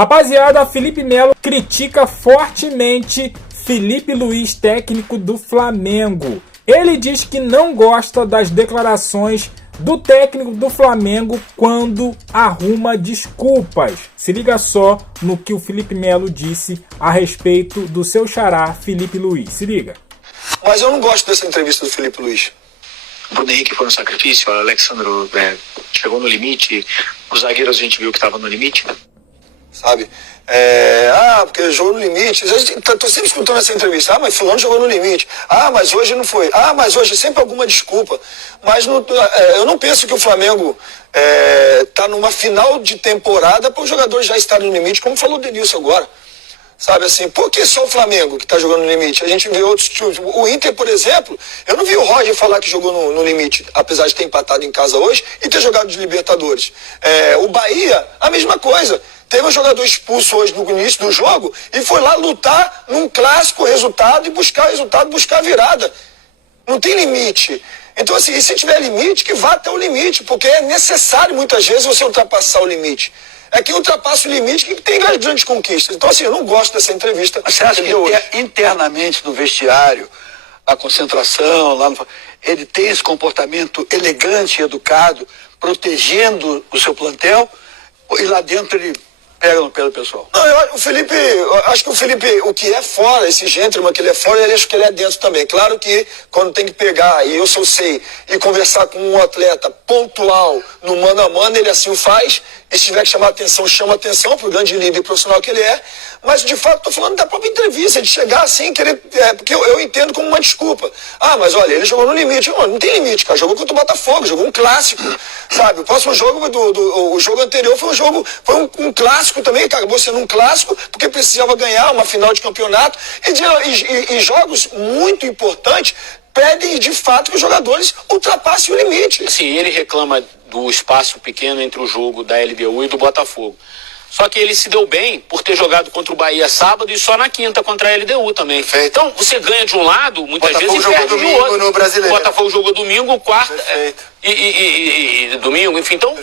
Rapaziada, Felipe Melo critica fortemente Felipe Luiz, técnico do Flamengo. Ele diz que não gosta das declarações do técnico do Flamengo quando arruma desculpas. Se liga só no que o Felipe Melo disse a respeito do seu xará Felipe Luiz. Se liga. Mas eu não gosto dessa entrevista do Felipe Luiz. O Bruno Henrique foi no sacrifício, o Alexandro chegou no limite, os zagueiros a gente viu que estava no limite. Sabe? Porque jogou no limite. Tô sempre escutando essa entrevista. Mas fulano jogou no limite. Mas hoje não foi. Mas hoje sempre alguma desculpa. Mas eu não penso que o Flamengo tá numa final de temporada para os jogadores já estarem no limite, como falou o Denilson agora. Sabe assim, por que só o Flamengo que está jogando no limite? A gente vê outros times. O Inter, por exemplo, eu não vi o Roger falar que jogou no limite, apesar de ter empatado em casa hoje e ter jogado de Libertadores. O Bahia, a mesma coisa. Teve um jogador expulso hoje no início do jogo e foi lá lutar num clássico resultado e buscar virada. Não tem limite. Então, assim, e se tiver limite, que vá até o limite, porque é necessário muitas vezes você ultrapassar o limite. É quem ultrapassa o limite que tem grandes conquistas. Então, assim, eu não gosto dessa entrevista. Você acha que internamente no vestiário, a concentração, ele tem esse comportamento elegante e educado, protegendo o seu plantel, e lá dentro ele pega no pé do pessoal? Não, acho que o Felipe, o que é fora, esse gentleman que ele é fora, eu acho que ele é dentro também. Claro que quando tem que pegar, e eu sei, e conversar com um atleta pontual, no mano a mano, ele assim o faz. E se tiver que chamar atenção, chama atenção pro grande líder profissional que ele é. Mas, de fato, estou falando da própria entrevista, de chegar assim, querer... porque eu entendo como uma desculpa. Mas olha, ele jogou no limite. Não tem limite, cara. Jogou contra o Botafogo, jogou um clássico, sabe? O próximo jogo, o jogo anterior foi um clássico também, que acabou sendo um clássico, porque precisava ganhar uma final de campeonato. E jogos muito importantes pedem, de fato, que os jogadores ultrapassem o limite. Assim, ele reclama do espaço pequeno entre o jogo da LDU e do Botafogo. Só que ele se deu bem por ter jogado contra o Bahia sábado e só na quinta contra a LDU também. Perfeito. Então, você ganha de um lado, muitas Botafogo vezes, e perde do outro. No Brasileiro. O Botafogo jogou domingo, quarta e domingo, enfim. Então,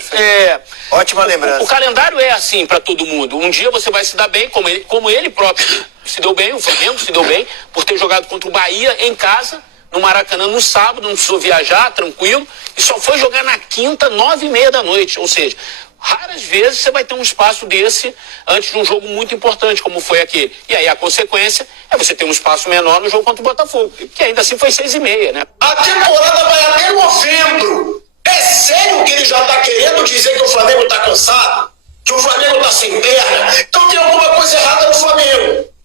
ótima lembrança. O calendário é assim para todo mundo. Um dia você vai se dar bem, como ele próprio se deu bem, o Flamengo se deu bem, por ter jogado contra o Bahia em casa, no Maracanã, no sábado, não precisou viajar, tranquilo, e só foi jogar na quinta, 9h30 da noite. Ou seja, raras vezes você vai ter um espaço desse antes de um jogo muito importante, como foi aquele. E aí a consequência é você ter um espaço menor no jogo contra o Botafogo, que ainda assim foi 6h30, né? A temporada vai até novembro. É sério que ele já tá querendo dizer que o Flamengo tá cansado? Que o Flamengo tá sem perna? Então tem alguma coisa errada no Flamengo.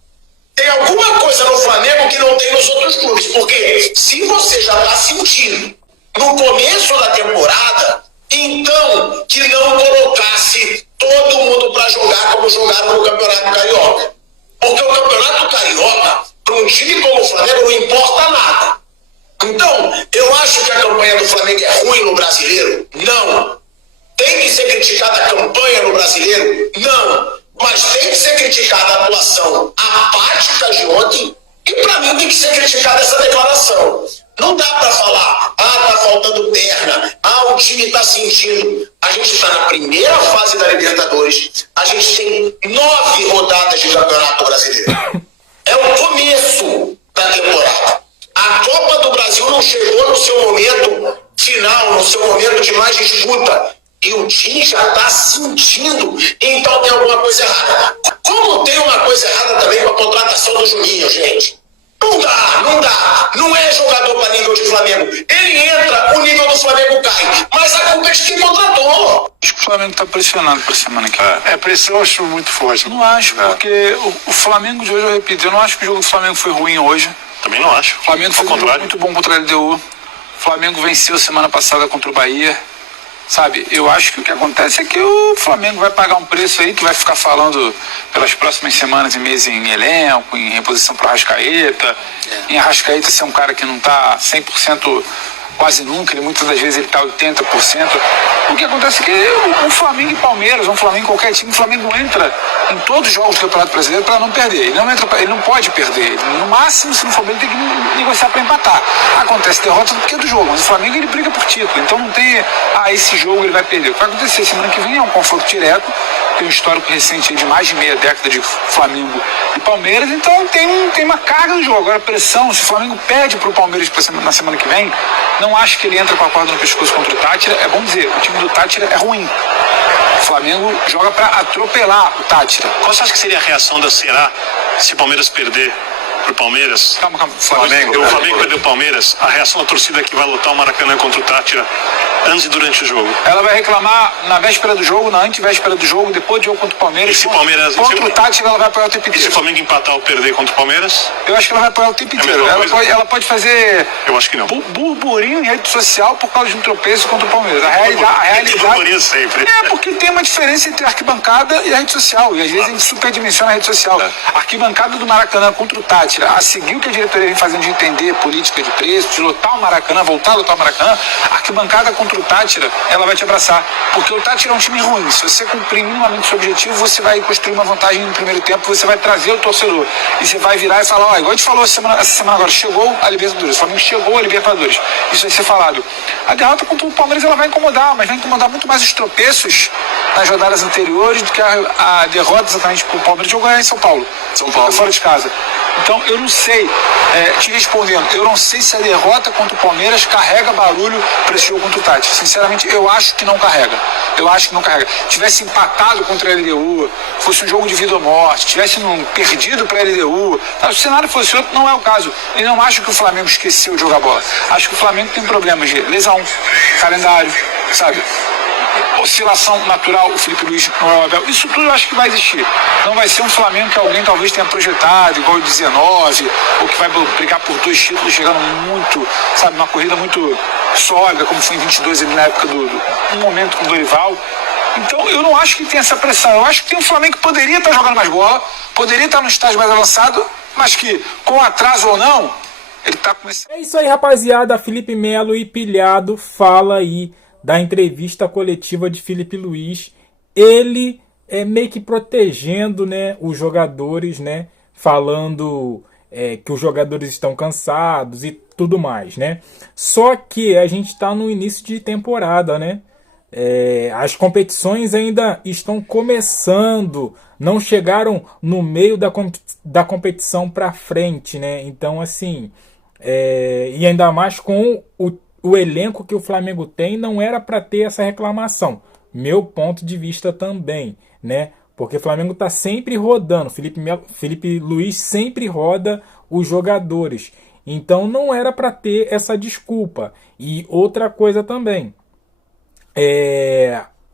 Tem alguma coisa no Flamengo que não tem nos outros clubes. Porque se você já tá sentindo no começo da temporada, então que não colocasse todo mundo para jogar como jogaram no Campeonato Carioca. Porque o Campeonato Carioca, para um time como o Flamengo, não importa nada. Então, eu acho que a campanha do Flamengo é ruim no Brasileiro? Não. Tem que ser criticada a campanha no Brasileiro? Não. Mas tem que ser criticada a atuação apática de ontem e, para mim, tem que ser criticada essa declaração. Não dá para falar, tá faltando perna, o time tá sentindo. A gente está na primeira fase da Libertadores, a gente tem 9 rodadas de Campeonato Brasileiro. É o começo da temporada. A Copa do Brasil não chegou no seu momento final, no seu momento de mais disputa. E o time já está sentindo, então tem alguma coisa errada. Como tem uma coisa errada também com a contratação do Juninho, gente? Não dá. Não é jogador para nível de Flamengo. Ele entra, o nível do Flamengo cai. Mas a culpa é de quem contratou. Acho que o Flamengo está pressionado para a semana que vem. Pressão eu acho muito forte. Não acho, porque o Flamengo de hoje, eu repito, eu não acho que o jogo do Flamengo foi ruim hoje. Também não acho. O Flamengo fez um jogo muito bom contra a LDU. O Flamengo venceu semana passada contra o Bahia. Sabe, eu acho que o que acontece é que o Flamengo vai pagar um preço aí que vai ficar falando pelas próximas semanas e meses em elenco, em reposição para Arrascaeta. Em Arrascaeta ser um cara que não está 100% quase nunca, muitas das vezes ele está 80%. O que acontece é que o Flamengo e Palmeiras, um Flamengo qualquer time, o Flamengo entra em todos os jogos do Campeonato Brasileiro para não perder. Ele não pode perder. No máximo, se não for bem, ele tem que negociar para empatar. Acontece derrota porque é do jogo, mas o Flamengo ele briga por título. Então não tem, esse jogo ele vai perder. O que vai acontecer semana que vem é um confronto direto, tem um histórico recente de mais de meia década de Flamengo e Palmeiras, então tem uma carga no jogo. Agora pressão, se o Flamengo perde para o Palmeiras na semana que vem, não acho que ele entra com a corda no pescoço contra o Táchira. É bom dizer, o time do Táchira é ruim. O Flamengo joga para atropelar o Táchira. Qual você acha que seria a reação da Será se o Palmeiras perder pro Palmeiras? Calma. O Flamengo perdeu o Palmeiras, a reação da torcida que vai lutar o Maracanã contra o Táchira antes e durante o jogo. Ela vai reclamar na véspera do jogo, na antevéspera do jogo, depois do jogo contra o Palmeiras. E se Palmeiras, contra o Táchira ela vai apoiar o tempo E inteiro. se o Flamengo empatar ou perder contra o Palmeiras? Eu acho que ela vai apoiar o tempo inteiro. mesma coisa? Ela pode fazer Eu acho que não. burburinho em rede social por causa de um tropeço contra o Palmeiras. A Tem realidade burburinho sempre. é porque tem uma diferença entre a arquibancada e a rede social. E às vezes a gente superdimensiona a rede social. A arquibancada do Maracanã contra o Táchira, a seguir o que a diretoria vem fazendo de entender política de preço, de lotar o Maracanã, voltar a lotar o Maracanã, a arquibancada contra o Táchira, ela vai te abraçar. Porque o Táchira é um time ruim. Se você cumprir minimamente o seu objetivo, você vai construir uma vantagem no primeiro tempo, você vai trazer o torcedor. E você vai virar e falar, igual a gente falou essa semana agora, chegou a Libertadores, o Flamengo chegou a Libertadores. Isso vai ser falado. A derrota contra o Palmeiras ela vai incomodar, mas vai incomodar muito mais os tropeços nas rodadas anteriores do que a derrota exatamente para o Palmeiras jogou em São Paulo. Fora de casa. Então eu não sei, te respondendo, eu não sei se a derrota contra o Palmeiras carrega barulho para esse jogo contra o Tati. Sinceramente, eu acho que não carrega. Tivesse empatado contra a LDU, fosse um jogo de vida ou morte, tivesse perdido para a LDU, se o cenário fosse outro, não é o caso. E não acho que o Flamengo esqueceu de jogar bola. Acho que o Flamengo tem problemas de lesão, calendário, sabe? Oscilação natural, o Felipe Luiz não é o Abel. Isso tudo eu acho que vai existir. Não vai ser um Flamengo que alguém talvez tenha projetado, igual o 19, ou que vai brigar por 2 títulos, chegando muito, sabe, uma corrida muito sólida, como foi em 22, ali na época um momento com o Dorival. Então eu não acho que tem essa pressão. Eu acho que tem um Flamengo que poderia estar jogando mais bola, poderia estar no estágio mais avançado, mas que, com atraso ou não, ele está começando. É isso aí, rapaziada. Felipe Melo e Pilhado fala aí da entrevista coletiva de Felipe Luiz, ele meio que protegendo, né, os jogadores, né, falando que os jogadores estão cansados e tudo mais, né. Só que a gente está no início de temporada, né, as competições ainda estão começando, não chegaram no meio da competição para frente, né, então assim, e ainda mais com o elenco que o Flamengo tem, não era para ter essa reclamação. Meu ponto de vista também, né? Porque o Flamengo está sempre rodando. Felipe Luiz sempre roda os jogadores. Então não era para ter essa desculpa. E outra coisa também.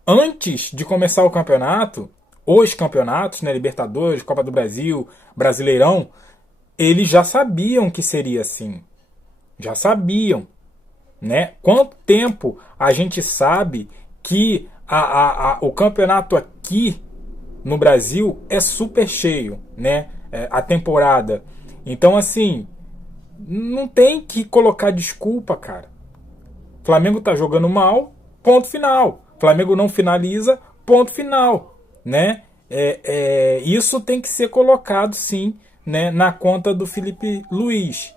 Antes de começar o campeonato, os campeonatos, né, Libertadores, Copa do Brasil, Brasileirão, eles já sabiam que seria assim. Já sabiam. Né? Quanto tempo a gente sabe que o campeonato aqui no Brasil é super cheio, né? A temporada. Então assim, não tem que colocar desculpa, cara. Flamengo tá jogando mal, ponto final. Flamengo não finaliza, ponto final, né? Isso tem que ser colocado sim, né, na conta do Felipe Luiz.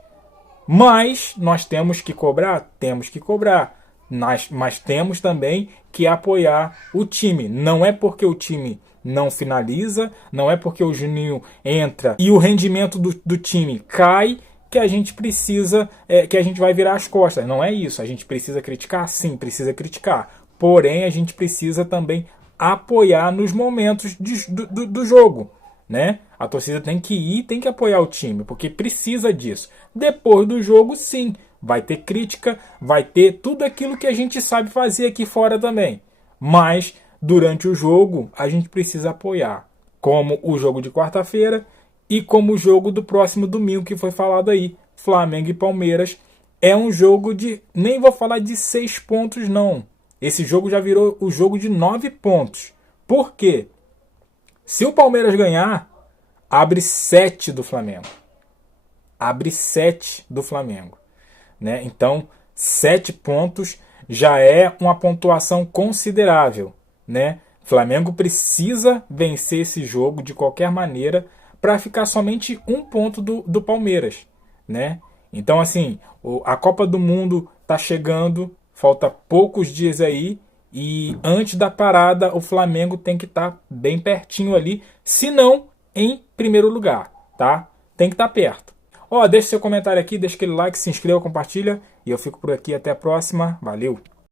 Mas nós temos que cobrar? Temos que cobrar. Mas temos também que apoiar o time. Não é porque o time não finaliza, não é porque o Juninho entra e o rendimento do time cai que a gente precisa, que a gente vai virar as costas. Não é isso. A gente precisa criticar? Sim, precisa criticar. Porém, a gente precisa também apoiar nos momentos do jogo, né? A torcida tem que ir, tem que apoiar o time, porque precisa disso. Depois do jogo, sim, vai ter crítica, vai ter tudo aquilo que a gente sabe fazer aqui fora também. Mas, durante o jogo, a gente precisa apoiar. Como o jogo de quarta-feira e como o jogo do próximo domingo, que foi falado aí. Flamengo e Palmeiras. É um jogo de... Nem vou falar de 6 pontos, não. Esse jogo já virou o jogo de 9 pontos. Por quê? Se o Palmeiras ganhar, abre 7 do Flamengo. Abre 7 do Flamengo. Né? Então, 7 pontos já é uma pontuação considerável, né? O Flamengo precisa vencer esse jogo de qualquer maneira para ficar somente 1 ponto do Palmeiras, né? Então, assim, a Copa do Mundo tá chegando, falta poucos dias aí, e antes da parada o Flamengo tem que estar bem pertinho ali, se não em primeiro lugar, tá? Tem que estar perto. Ó, deixa seu comentário aqui, deixa aquele like, se inscreva, compartilha, e eu fico por aqui, até a próxima, valeu!